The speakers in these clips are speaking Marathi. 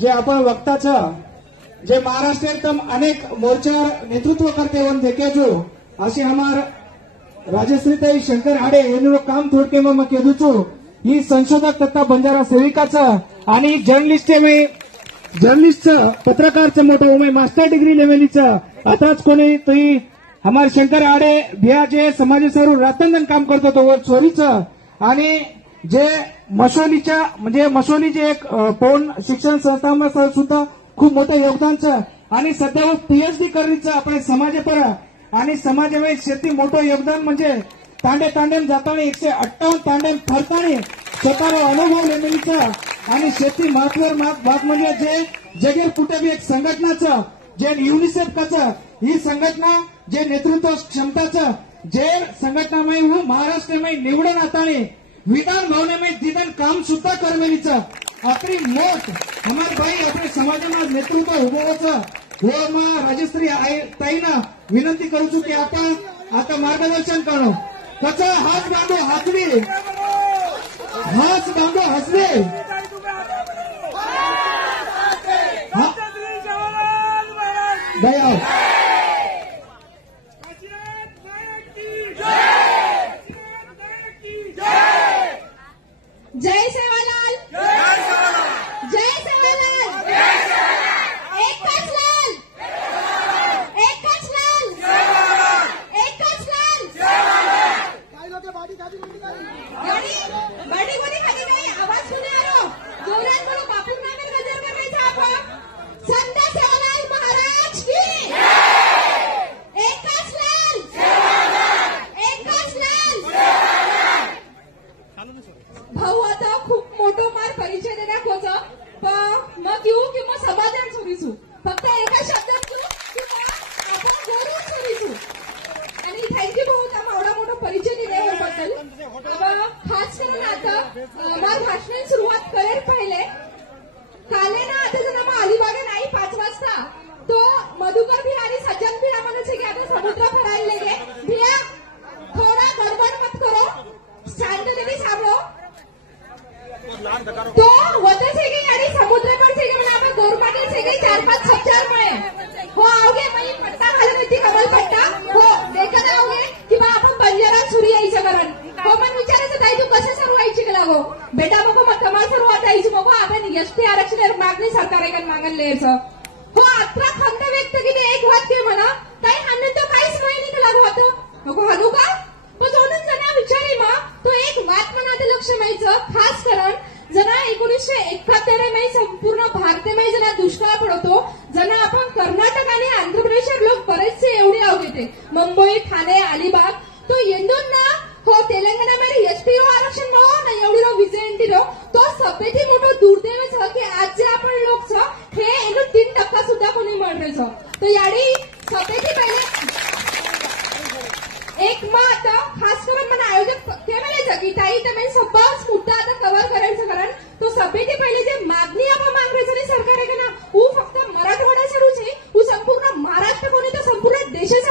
जे आपण वक्ताचं जे महाराष्ट्र एकदम अनेक मोर्चा नेतृत्व करते वन देखे जो असे हमार राजश्रीताई शंकर हाडे यांनी काम थोडके मग केदू छू ही संशोधक तथा बंजारा सेविकाचं आणि जर्नलिस्टचं पत्रकारचं मोठं उमे मास्टर डिग्री लेवलीचं आताच कोणी तरी हमार शंकर हाडे भिया जे समाजासरू रातंदन काम करतो तो चोरीचं आणि जे मशोलीच्या म्हणजे मशोलीचे एक पौन शिक्षण संस्थांमध्ये सुद्धा खूप मोठं योगदानचं आणि सध्या पीएचडी करीचं आपण समाजपर आणि समाजामध्ये शेती मोठं योगदान म्हणजे तांडेन जाताना 158 तांडेन फरताना स्वतःला अनुभव लेमेलीचा आणि शेती महत्वार भाग म्हणजे जे जगेर कुठे बी एक संघटनाचं जे युनिसेफचं ही संघटना जे नेतृत्व क्षमताचं जे संघटनामध्ये महाराष्ट्रामध्ये निवडून आताने विधान भवनामध्ये दिदन काम सुद्धा करमेलीचं आपली मोठ हमार भाई अपने समाजाમાં नेतृत्व उभं होतं वो मा राजश्री ताईनं विनंती करू छू की आता मार्गदर्शन करो कचा हात बांधो हसवे दया जय सेवालाल जय सेवालाल एकच लाल गाडी कोणी खाली नाही आवाज सुने आलो जोरात बोलो बापू नामेर गजर करायचा आपण संत सेवालाल महाराज की एकच लाल भाऊ आता खूप मोठो मार परिचय देण्याक होतं पण मग येऊ किंवा समाधान सुरीसू फक्त एका शब्दात किंवा आपण गोरून सुरीसू आणि थँक्यू भाऊ त्या एवढा मोठा परिचय दिल्याबद्दल खास करून आता माझ्या भाषणाची सुरुवात करेल पहिले काले ना आता जर मग अलिबागे नाही 5 वाजता तो मधुकर भी आणि सज्जन भी आम्हाला की आता समुद्र फिरायला लेगे भैया थोड़ा गड़बड़ मत करो शांततेने थांबो तो वजह से गई यानी समुद्र पर से गई हमें गोरमानी से गई 4-5 सप्ताह में हो आओगे मैं पट्टा घालून येते कमल पट्टा हो देखत आओगे की बा आपण बंजारा सुरी यायचं कारण हो मन विचारायचं ताई तू कसं सर्व यायची का लागो बेटा मग मग कमाल सर्व आता यायची मग आपण एसटी आरक्षण मागणी सरकारकडे मागायला यायचं हो अत्रा खंत व्यक्त केली एक वाद की म्हणा ताई हाणून तो काहीच माहिती का लागू होतं नको हाणू का तो जोडून जना विचारी मा तो एक वाद मनात लक्ष माहिचं खास करून जना 1971 मध्ये संपूर्ण भारतामध्ये जना दुष्काळ पडतो जना आपण कर्नाटक आणि आंध्र प्रदेशात लोक बरेचसे एवढे आवडते मुंबई ठाणे अलिबाग तो येंदून ना हो तेलंगणामध्ये एसटीओ आरक्षण मावो ना एवढी विजयंतीरो तो सभेची मोठं दुर्दैव छ की आज जे आपण लोक छ हे एनो 3% सुद्धा कोणी म्हणरे छ तो याडी सभेची पहिले एक मत खास करून मला आयोजक केवळ की ताई तुम्ही सबस मुद्दा आता कव्हर करायचं कारण तो सभेचे पहिले जे मागणी आपण मागण्याचं नाही सरकारकडे ना उ फक्त मराठवाड्याचं आहे उ संपूर्ण महाराष्ट्र कोणी तर संपूर्ण देशाचं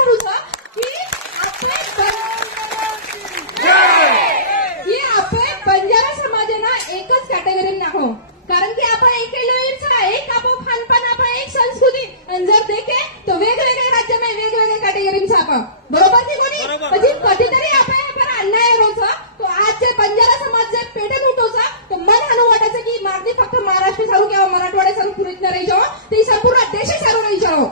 की आपण बंजारा समाजाना एकच कॅटेगरी नाहो कारण की आपण एक आपण खानपान आपण एक संस्कृती आणि जर देखे तो वेगवेगळ्या राज्यामध्ये वेगवेगळ्या कॅटेगरीचा आपण बरोबर की कोणी म्हणजे कधीतरी आपण अन्याय होता तो आज जे बंजारा समाज जे पेटे उठवचा तो मन हाणू वाटायचं की मागणी फक्त महाराष्ट्र सारू किंवा मराठवाडा सारू पुरीत नाही जाओ ती संपूर्ण देश सारू नाही जाओ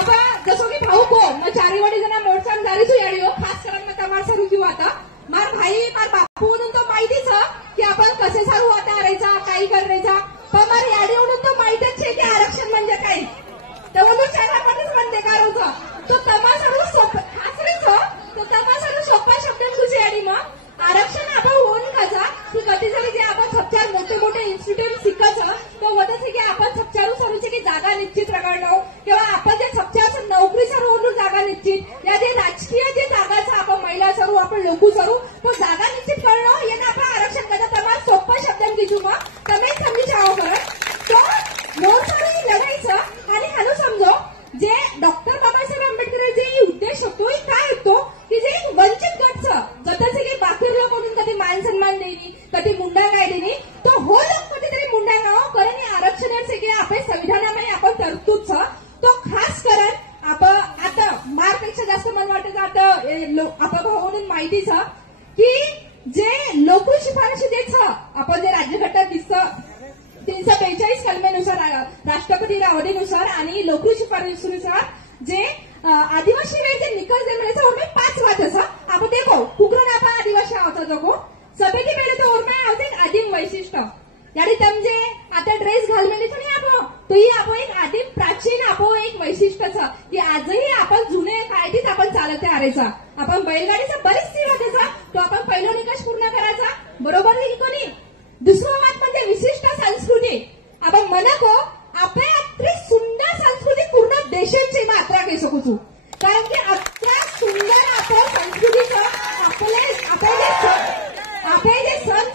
आपण जसं की भाऊ को मग चारीवाडी जना मोडसाम झाली तू याडी हो खास करून मग तमार सारू किंवा आता मार भाई मार बापू म्हणून तो माहितीच की आपण कसे सारू आता राहायचा काही करायचा पण मार याडी म्हणून तो माहितीच आहे की आरक्षण म्हणजे काय तर म्हणून शहरामध्येच म्हणते काय होतं तो तमासारू खासरीच तो तमासारू सोप्या शब्दात तुझी याडी मग आरक्षण आपण होऊन खाजा की कधी जरी जे आपण सबचार मोठे इन्स्टिट्यूट शिकायचं तो वतच की आपण सबचारू सरूचे की जागा निश्चित रगडलो किंवा आपण जे सबचार नोकरी सरू होऊन जागा निश्चित या जे राजकीय जे जागाचं आपण महिला सरू आपण लोकू सरू तो जागा निश्चित करणं यांना आपण आरक्षण करता तमाम सोप्या शब्दात घेऊ मग तुम्ही समजी जावं करत तो मोर्चाने लढायचं आणि हाणू समजो जे डॉक्टर बाबासाहेब आंबेडकर जे उद्देश होतो काय होतो की जे वंचित गटचं जतसे की बाकी लोक म्हणून कधी मान सन्मान देणी कधी मुंडा काय देणी तो हो लोक राष्ट्रपती रावडेनुसार आणि लोकरी शिफारशीनुसार जे आदिवासी वेळ जे निकष जमण्याचा ओरमे 5 वाटस आपण देखो कुकरण आपण आदिवासी आहोत जगो सभेची वेळ तो ओरमे आवते आदिम वैशिष्ट्य याडी तमजे आता ड्रेस घालमेले नाही आपण तोही आपण एक आदिम प्राचीन आपण एक वैशिष्ट्यच की आजही आपण जुने कायदीत आपण चालत आरेचा आपण बैलगाडीचा बरीच सेवा त्याचा तो आपण पहिला निकष पूर्ण करायचा बरोबर आहे की कोणी दुसरं वाट म्हणजे विशिष्ट संस्कृती आपण मनको आपल्या अत्री सुंदर संस्कृती पूर्ण देशांची मात्रा घेऊ शकू कारण की अत्या सुंदर आपण संस्कृतीचं आपले जे सण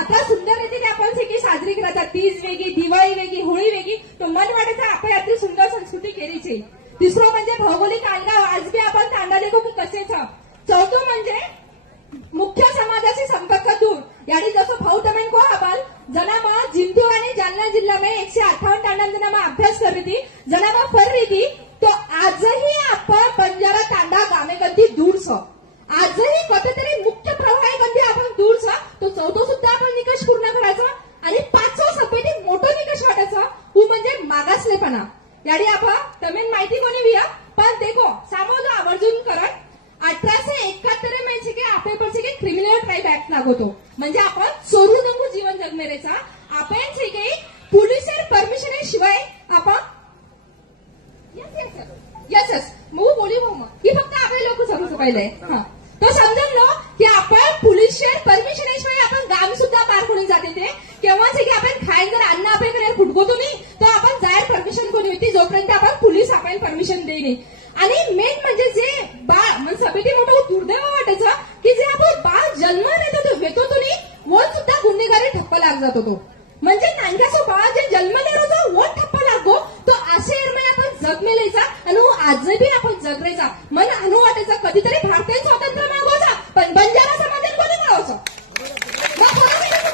आता सुंदर रीतीने आपण सगळी साजरी करायचा तीज वेगळी दिवाळी वेगळी होळी वेगळी तो मन वाटायचा आपण अत्री सुंदर संस्कृती केलीची तिसरं म्हणजे भौगोलिक अलगाव आज बी आपण तांडा देखो की कसेच चौथं म्हणजे मुख्य समाजाचे संपर्क दूर यानी जसं भाऊ तमेन को हवाल जनामा जिंतू आणि जालना जिल्हा में 158 तांडा जनामा अभ्यास कर रही थी जनामा फर रही थी तो आजही आपण बंजारा तांडा गामे गंदी दूर छ आजही कुठेतरी मुख्य प्रवाही गंदी आपण दूर छ तो चौथं सुद्धा आपण निकष पूर्ण करायचा आणि पाचवं सगळ्यात मोठं निकष वाटायचा तो म्हणजे मागासलेपणा यानी आपण तमेन माहिती कोणी विया पण देखो सामोजो आवर्जून करत 1871 में से आपे पर से क्रिमिनल ट्राइब एक्ट लागू तो म्हणजे आपण चोरू नको जीवन जगमेरेचा आपण से के पोलीस परमिशन शिवाय आपण यस मग बोली हो मग ही फक्त आपले लोक समजू पाहिजे हा तो समजून लो की आपण पोलीस परमिशन शिवाय आपण गाम सुद्धा पार करून जाते ते केव्हा से की आपण खायला जर अन्न आपल्याकडे फुटबोतो नाही तर आपण जायर परमिशन कोणी होती जोपर्यंत आपण पोलीस आपण परमिशन देणे आणि मेन म्हणजे जे बाळ म्हणजे सगळ्यात मोठं दुर्दैव वाटायचं की जे आपण बाळ जन्म घेतो तो नाही वो सुद्धा गुन्हेगारी ठप्प लाग जातो तो म्हणजे नांग्यासो बाळ जे जन्मलेलो जो वो ठप्प लागो तो असे आपण जगमेलेचा आणि आजही आपण जगरेचा मन अनु वाटायचा कधीतरी भारतीय स्वातंत्र्य मागवायचा पण बंजारा समाजात कोणी मिळवायचं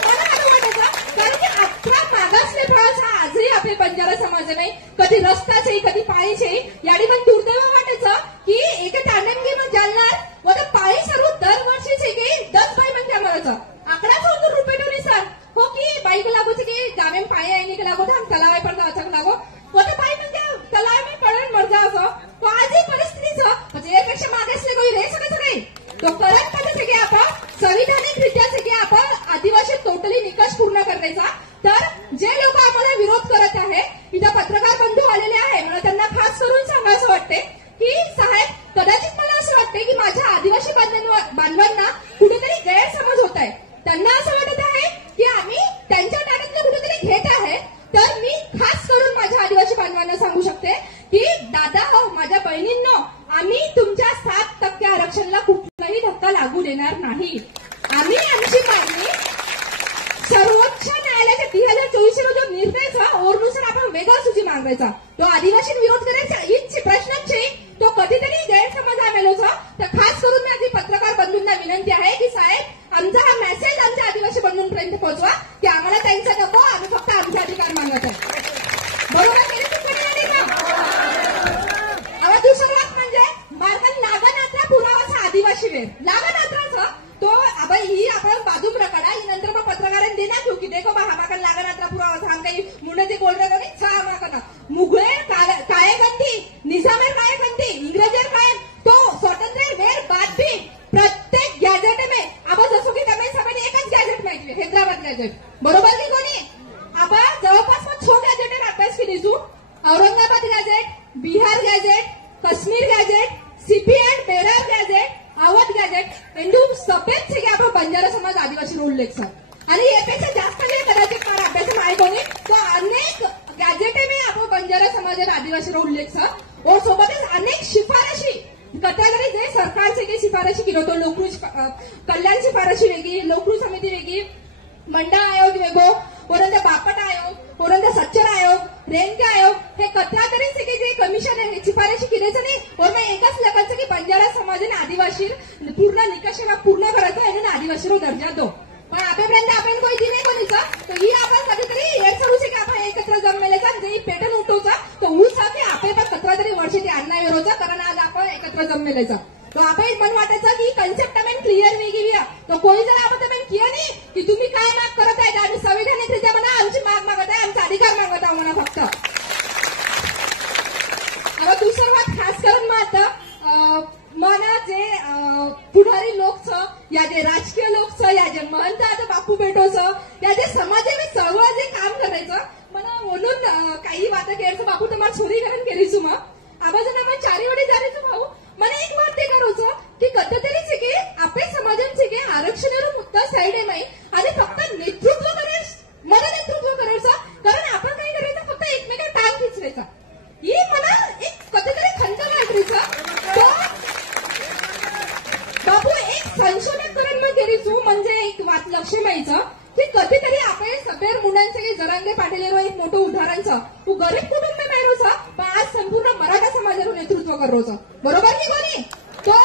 मला अनु वाटायचा कारण की अठरा मागासले फळाचा आजही आपले बंजारा समाज नाही कधी रस्ताचे कधी पाळीचे याडी पण दुर्दैव वाटायचं की एक तांडणगी मग जालणार व पाळी सर्व दरवर्षीचे की 10 बाई म्हणजे आम्हाला आकडा 14 रुपये ठेवली सर हो की बाईक लागूच की गावे पाळी आहे की लागो थांब तलाव पण अचानक लागो व बाई म्हणजे तलाव मी पडून मरजा असं तो आजही परिस्थितीचं म्हणजे यापेक्षा मागासले काही रे सगळं नाही तो करत पाहिजे की आपण संविधानिकरित्या की आपण आदिवासी टोटली निकष पूर्ण करायचा तर जे लोक आम्हाला विरोध करत आहे इथं पत्रकार बंधू आलेले आहे मला त्यांना खास करून सांगायचं वाटते की साहेब कदाचित मला असं वाटते की माझ्या आदिवासी बांधवांना कुठेतरी गैरसमज होत आहे त्यांना असं वाटत आहे की आम्ही त्यांच्या नाण्यातले कुठेतरी घेत आहे तर मी खास करून माझ्या आदिवासी बांधवांना सांगू शकते की दादा हो माझ्या बहिणींनो आम्ही तुमच्या 7% आरक्षणाला कुठलाही धक्का लागू देणार नाही आम्ही आमची मागणी सर्वोच्च न्यायालयाच्या 2024 जो निर्णय ओरनुसार आपण वेगळा सूची मागायचा तो आदिवासी विरोध करायचा हीच प्रश्नांची तो कधीतरी गैरसमज आलेलोचा तर खास करून मी अगदी पत्रकार बंधूंना विनंती आहे की साहेब आमचा हा मेसेज आमच्या आदिवासी बंधूंपर्यंत पोहोचवा की आम्हाला त्यांचा नको आम्ही फक्त आमचे अधिकार मागत आहे बरोबर केले तुम्ही आता दुसरं वाद म्हणजे मार्गन लागनात्रा पुरावाचा आदिवासी वेळ लागनात्राचा तो ही आपण बाजू प्रकार ही नंतर मग पत्रकारांनी देणार घेऊ की देखो बा हा लागनात्रा पुरावा सांग काही मुंडे बोलणे कधी चहा मागना मुघळे कायगंती निजामेर कायगंती इंग्रजेर काय तो स्वातंत्र्य वेळ बाद भी प्रत्येक गॅजेट में आपण जसं की तमिळ सभेने एकच गॅजेट माहिती हैदराबाद गॅजेट बरोबर की कोणी आपण जवळपास 6 गॅजेटर अभ्यास केलीचू Aurangabad gazette Bihar gazette Kashmir gazette CP and Berar gazette Awadh gazette इंडू सफेद से आपण बंजारा समाज आदिवासी उल्लेख सर आणि यापेक्षा जास्त नाही कदाचित फार अभ्यास नाही कोणी तो अनेक गॅजेटे में आपण बंजारा समाज आदिवासी उल्लेख सर और सोबतच अनेक शिफारशी कथागरी जे सरकारचे काही शिफारशी केली होतो लोकरू कल्याण शिफारशी वेगळी लोकरू समिती वेगळी मंडळ आयोग वेगळो परंतु बापट आयोग परंतु सच्चर आयोग रेणके आयोग हे कथरा तरी सगळे जे कमिशन आहे शिफारशी केल्याचं नाही और एकच लक्षाचं की बंजारा समाजाने आदिवासी पूर्ण निकष पूर्ण करायचा आहे ना आदिवासी दर्जा दो पण आतापर्यंत आपण कोणी दिले कोणीचा तर ही आपण कधीतरी एक करू की आपण एकत्र जमलेचा जे पेटर्न उठवचा तो ऊस की आपे पण कचरा तरी वर्षी ते आणला विरोधा कारण आज आपण एकत्र जमलेचा तो आपण मन वाटायचं की कन्सेप्ट आपण क्लिअर वेगळी तो कोणी जर आपण आपण किया नाही की तुम्ही काय माग करत आहे आम्ही संविधानिकरित्या म्हणा आमची माग मागत आहे आमचा अधिकार मागत आहोत म्हणा फक्त आता मला जे पुढारी लोक छ या जे राजकीय लोक छ या जे महंत आता बापू बेटो छ या जे समाजाने चळवळ जे काम करायचं मला म्हणून काही वाता केरचं बापू तुम्हाला छोरीकरण केलीच मग आवाजाना चारी वडे जाण्याचं भाऊ મને એક વાત તે કરું છું કે કતતરી છે કે આપણે સમાજન છે કે આરક્ષણનો મુદ્દા સાઈડે માં અને ફક્ત નેતૃત્વ કરે મને નેતૃત્વ કરે છે કારણ આપણે કઈ करायचं फक्त एकमेका टांग खिचवायचा ही मला एक कततरी खंत वाटली છે तो बापू एक संशोधन में केली છું म्हणजे एक વાત लक्ष माहिती की कधीतरी આપણે સભ્યર મુંડાंचे की जरांगे पाटील एक मोठं उदाहरण છે હું ગરીબ કુટુંબમાં મેળ્યો છે પણ આજ સંપૂર્ણ મરાઠા સમાજનું નેતૃત્વ કરો છો बरोबर की कोणी तो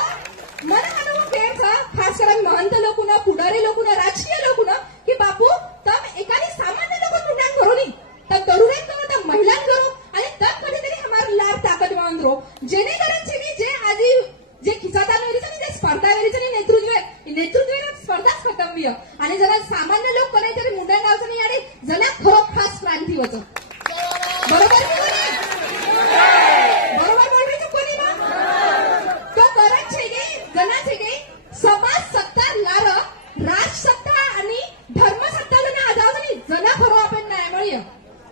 મને આનો કેર છે ખાસ કરીને महंत लोकोना पुढारी लोकोना राजकीय लोकोना की बापू तम एकानी सामान्य लोक मुंडान करो नी तम तरुणां करो तम महिलां करो आणि तम कधीतरी हमार लाभ ताकदवान रो जेने कारण છે की जे आजी जे खिचाता वेळी जे स्पर्धा वेळी नेतृत्व स्पर्धाच खतमवी आणि जरा सामान्य लोक करे तरी मुंडा गावचं नाही आणि जना खरो खास क्रांती होतं बरोबर की कोणी बरोबर बोलतो कोणी मग तो करत છે કે जना છે કે समाज सत्ता लार राज सत्ता आणि धर्म सत्ताना आजावणी जना खरो आपण न्याय मिळूया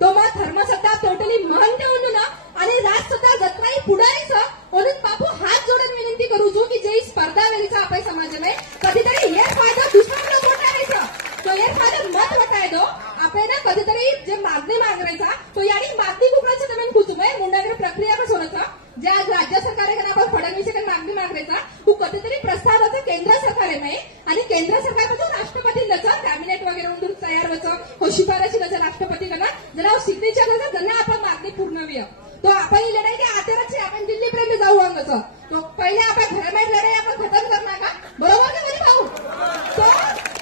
तो मग धर्म सत्ता टोटली महंत म्हणून आणि राज सत्ता जत्राई पुढारीचं म्हणून बापू हात जोडून विनंती करू जो की जे स्पर्धा वेळीचा आपण समाजाने कधीतरी हे फायदा दुसऱ्याला वाटायचा तो हे फायदा मत वाटायचो आपण कधीतरी जे मागणी मागायचा तो यानी मागणी कुणाचं तुम्ही कुचुमे मुंडाकडे प्रक्रिया पण सोडायचा जे आज राज्य सरकारकडे आपण फडणवीसकडे मागणी मागायचा तू कधीतरी प्रस्तावाचं केंद्र सरकारने आणि केंद्र सरकारमधून राष्ट्रपतींचा कॅबिनेट वगैरे म्हणून तयार व्हायचं हो शिफारशी त्याच्या राष्ट्रपतीकडे जरा सिग्नेचर जरा आपण मागणी पूर्ण व्हावी तो आपण ही लढाई की आतेराची आपण दिल्लीपर्यंत जाऊ अंगचं तो पहिले आपण घराबाहेर लढाई आपण खतम करणार का बरोबर ना कोणी भाऊ तो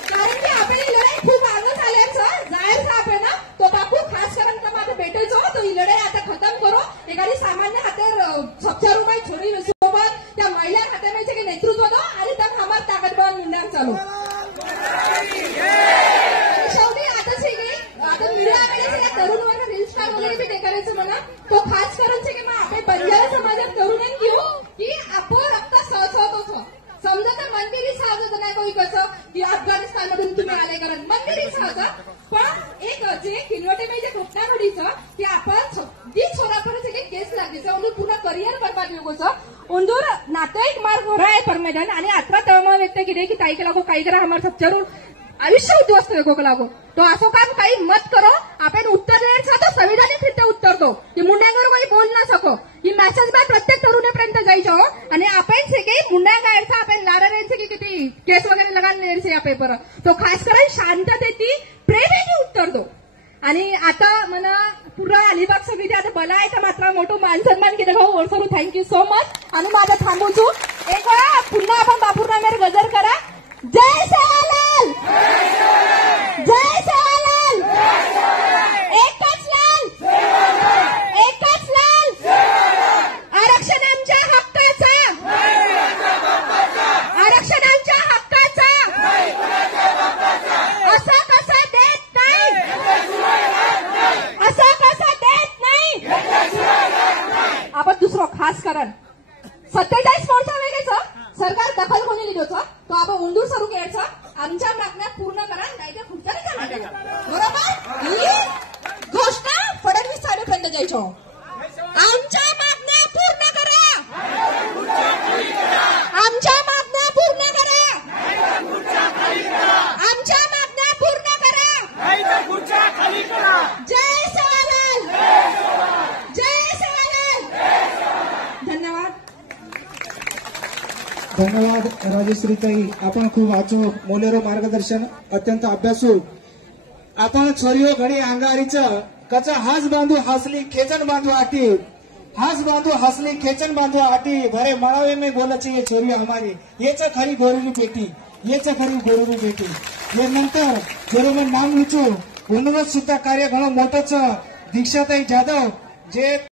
कारण की आपण ही लढाई खूप आगच आल्याचं जायचं आपण तो बापू खास करून का माझं भेटायचो तो ही लढाई आता खतम करो एखादी सामान्य हातेर 700 रुपये छोडी सोबत त्या महिला हातामध्ये की नेतृत्व दो आणि तक हमार ताकदवान मुंडान चालू शेवटी आता છે કે आता मीडिया आलेले છે तरुण वर्ग रील स्टार वगैरे बी देखायचं म्हणा तो खास करून છે કે मग આપણે બંજારા समाजात तरुणांनी घेऊ की आपण रक्त सहसहतो समजा तर मंदिरी सहजच नाही कोणी कसं की अफगाणिस्तान मधून तुम्ही आले कारण मंदिरी सहज पण एक जे किनवटे जे घटना घडीचं की आपण 20 छोरापर्यंत केस लागलीचं म्हणून पुन्हा करिअर बरबाद योगोचं उंदूर नातेवाईक मार्ग हो रहा है परमेदान आणि अत्रा तळमळ व्यक्त किती की ताई के लागो काही करा हमार सबचरून आयुष्य उद्ध्वस्त वेगो लागो तो असो काम काही मत करो आपण उत्तर द्यायचा तो संविधानिक रित्या उत्तर दो की मुंड्यांवर काही बोल ना सको ही मेसेज बाय प्रत्येक तरुणापर्यंत जायचो आणि आपण से की मुंड्यांगायचा आपण लारायचे की किती केस वगैरे लगाने या पेपर तो खास करून शांततेची प्रेमेची उत्तर दो आणि आता मला पुरा अलिबाग समिती आता बला आहे तर मात्र मोठं मान सन्मान केलं भाऊ ओळखू थँक्यू सो मच आणि माझा थांबवतो एक वेळा पुन्हा आपण बापूरनामेर गजर करा जय सेवालाल जय सेवालाल एकच लाल आरक्षण आमच्या हक्काचा आरक्षण आमच्या हक्काचा असं कसं देत नाही असं कसं देत नाही आपण दुसरं खास करण 47 मोर्चा वेगळेच सरकार दखल कोणी लिहिलं तो आपण उंदूर सुरू घ्यायचा आमच्या मागण्या पूर्ण करा नाही तर खुर्च्या बरोबर ही घोषणा फडणवीस साहेबांपर्यंत जायचो आमच्या मागण्या पूर्ण करा आमच्या मागण्या पूर्ण करा आमच्या मागण्या पूर्ण करा जय सेवालाल जय सेवालाल धन्यवाद धन्यवाद राजश्रीताई आपण खूप अचूक मोलेरो मार्गदर्शन अत्यंत अभ्यासू आपण छोरीओ घडी अंगारीचं कचा हास बांधू हसली खेचन बांधू आटी हास बांधू हसली खेचन बांधू आटी भरे मळावे में बोलची ये छोरी हमारी येच खरी गोरुरी बेटी येच खरी गोरुरी बेटी ये नंतर बरोबर नाम विचू उन्नत सुद्धा कार्य घणो मोठंच दीक्षाताई जाधव जे